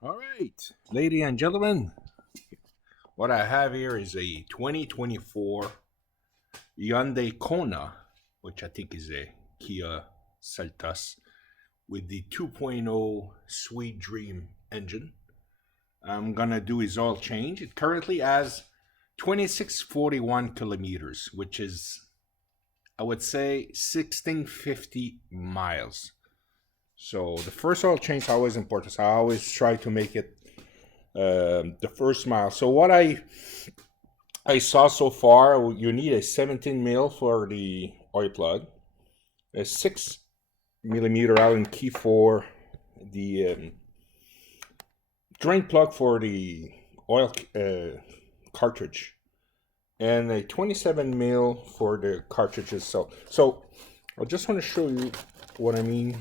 All right, ladies and gentlemen, what I have here is a 2024 Hyundai Kona, which I think is a Kia Seltos with the 2.0 Sweet Dream engine. I'm gonna do his oil change. It currently has 2641 kilometers, which is, I would say, 1650 miles. So the first oil change is always important. So I always try to make it the first mile. So what I saw so far, you need a 17 mil for the oil plug, a 6 millimeter Allen key for the drain plug for the oil cartridge, and a 27 mil for the cartridge itself. So I just want to show you what I mean.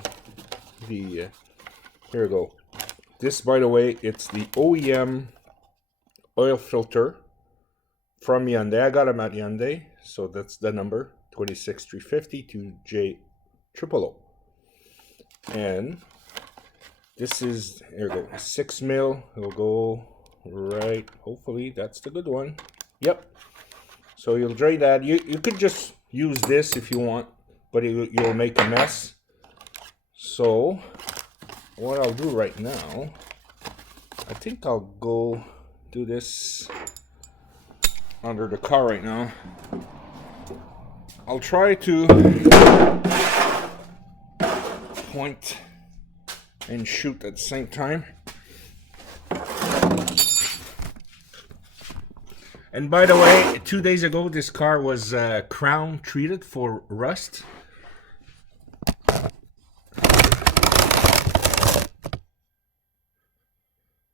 The here we go. This, by the way, it's the OEM oil filter from Hyundai. I got them at Hyundai, so that's the number 26350 to J triple O. And this is, here we go, 6 mil. It'll go right. Hopefully, that's the good one. Yep. So you'll drain that. You could just use this if you want, but you'll make a mess. So what I'll do right now, I think I'll go do this under the car right now. I'll try to point and shoot at the same time. And by the way, 2 days ago, this car was crown treated for rust.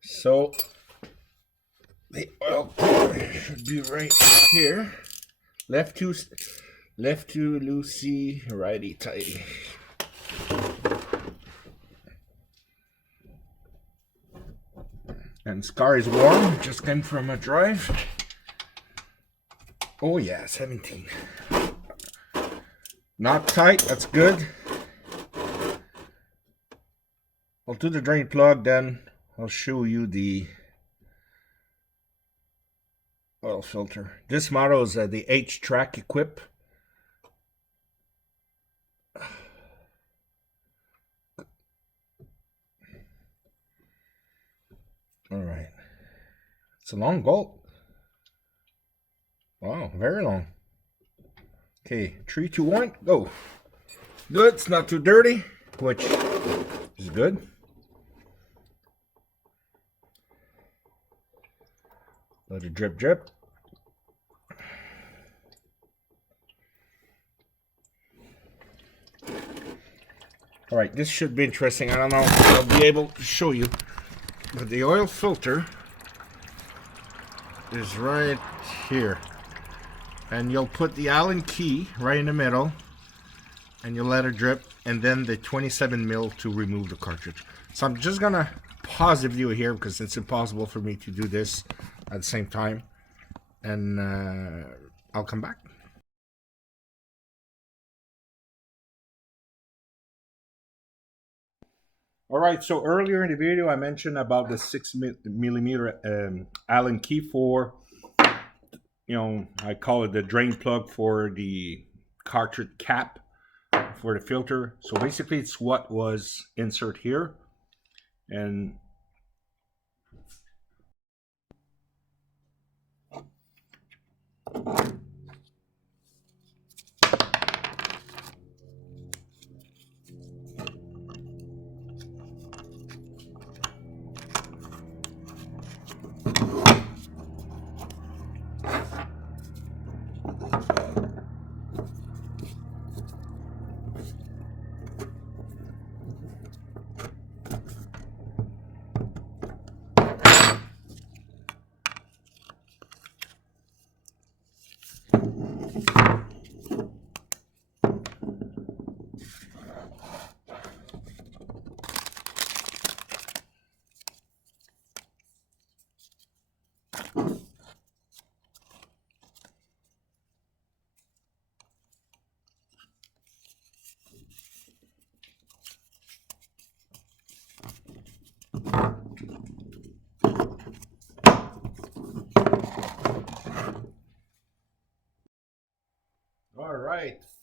So the oil should be right here. Left to loosey, righty tighty. And this car is warm. Just came from a drive. Oh yeah, 17. Not tight. That's good. I'll do the drain plug, then I'll show you the oil filter. This model is the H-Track Equip. All right. It's a long bolt. Wow, very long. Okay, 3, 2, 1, go. Good, it's not too dirty, which is good. Let it drip, drip. All right, this should be interesting. I don't know if I'll be able to show you, but the oil filter is right here. And you'll put the Allen key right in the middle, and you'll let it drip, and then the 27 mil to remove the cartridge. So I'm just gonna pause the video here because it's impossible for me to do this at the same time, and I'll come back. All right, so earlier in the video I mentioned about the 6 millimeter Allen key for, I call it the drain plug for the cartridge cap for the filter. So basically it's what was insert here. And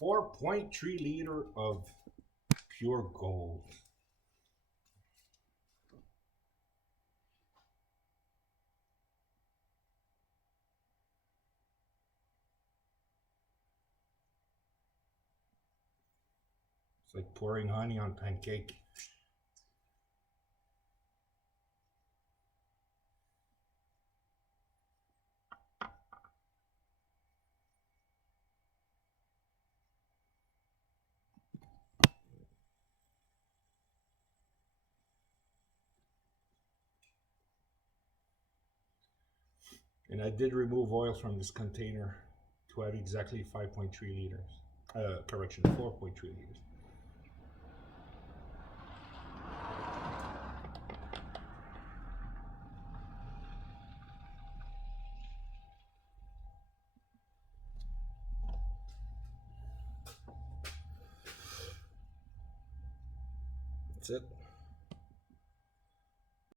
4.3 liter of pure gold. It's like pouring honey on pancake. And I did remove oil from this container to have exactly 5.3 liters. Correction, 4.3 liters. That's it.